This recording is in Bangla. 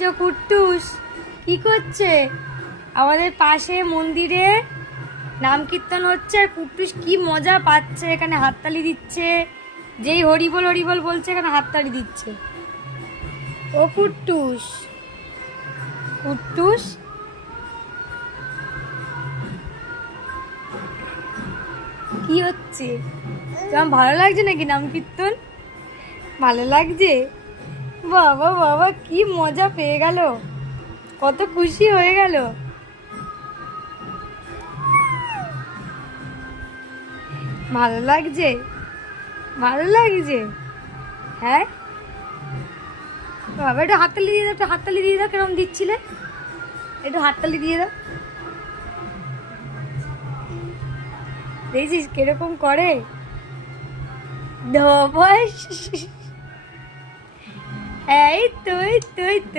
যে কুট্টুস কি করছে? আমাদের পাশে মন্দিরে নাম কীর্তন হচ্ছে আর কুট্টুস কি মজা পাচ্ছে, এখানে হাততালি দিচ্ছে। যেই হরিবল হরিবল বলছে এখানে হাততালি দিচ্ছে। ও কুট্টুস, কুট্টুস কি হচ্ছে? তোমার ভালো লাগছে নাকি নাম কীর্তন? ভালো লাগছে? বাবা বাবা কি মজা পেয়ে গেল, কত খুশি হয়ে গেল। ভালো লাগছে? ভালো লাগছে? হ্যাঁ বাবা, একটু হাততালি দিয়ে দাও, একটু হাততালি দিয়ে দাও। কেরম দিচ্ছিলে? একটু হাততালি দিয়ে দাও। দেখছিস কিরকম করে? ধবাস। এই তুই তুই তুই